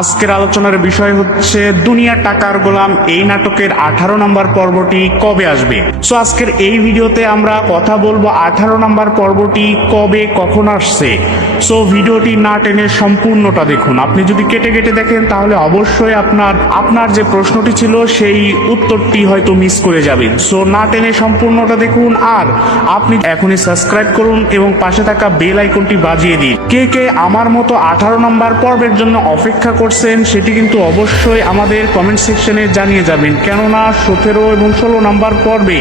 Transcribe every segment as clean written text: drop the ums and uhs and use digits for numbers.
আজকের আলোচনার বিষয় হচ্ছে দুনিয়ার টাকার গোলাম এই নাটকের 18 নম্বর পর্বটি কবে আসবে। সো আজকের এই ভিডিওতে আমরা কথা বলবো 18 নম্বর পর্বটি কবে কখন আসছে। সো ভিডিওটি না টেনে সম্পূর্ণটা দেখুন। আপনি যদি কেটে কেটে দেখেন তাহলে অবশ্যই আপনার যে প্রশ্নটি ছিল সেই উত্তরটি হয়তো মিস করে যাবেন। সো না টেনে সম্পূর্ণটা দেখুন, আর আপনি এখনই সাবস্ক্রাইব করুন এবং পাশে থাকা বেল আইকনটি বাজিয়ে দিন। কে কে আমার মতো 18 নম্বর পর্বের জন্য অপেক্ষা করছেন সেটি কিন্তু অবশ্যই আমাদের কমেন্ট সেকশনে জানিয়ে যাবেন, কেননা 17 এবং 16 নম্বর পর্বে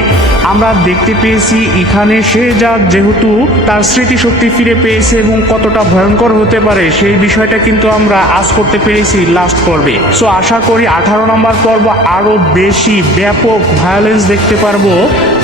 আমরা দেখতে পেয়েছি এখানে শেহজাদ যেহেতু তার স্মৃতিশক্তি ফিরে পেয়েছে এবং কতটা ভয়ঙ্কর হতে পারে সেই বিষয়টা কিন্তু আমরা আজ করতে পেরেছি লাস্ট পর্বে। সো আশা করি 18 নম্বর পর্ব আরো বেশি ব্যাপক ভায়োলেন্স দেখতে পারবো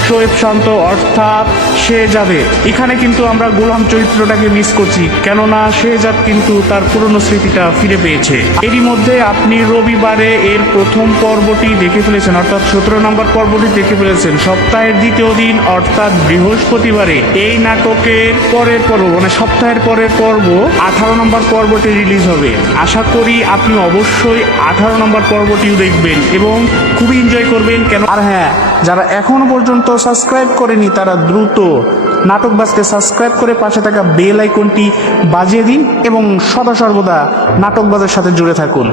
শোয়েব শান্ত অর্থাৎ শেহজাদের। এখানে কিন্তু আমরা গোলাম চরিত্রটাকে মিস করছি, কেননা শেহজাদ কিন্তু তার পুরনো স্মৃতিটা ফিরে পেয়েছে। এরই মধ্যে আপনি রবিবারে এর প্রথম পর্বটি দেখে ফেলেছেন, অর্থাৎ 17 নম্বর পর্বটি দেখে ফেলেছেন। সপ্তাহের দ্বিতীয় দিন অর্থাৎ বৃহস্পতিবারে এই নাটকের পরের পর্ব মানে সপ্তাহের পরের পর্ব 18 নম্বর পর্বটি রিলিজ হবে। আশা করি আপনি অবশ্যই 18 নম্বর পর্বটিও দেখবেন এবং খুবই এনজয় করবেন। কেন আর হ্যাঁ, যারা এখনো পর্যন্ত সাবস্ক্রাইব করেনি তারা দ্রুত নাটকবাজকে সাবস্ক্রাইব করে পাশে থাকা বেল আইকনটি বাজিয়ে দিন এবং সদা সর্বদা নাটকবাজের সাথে জুড়ে থাকুন।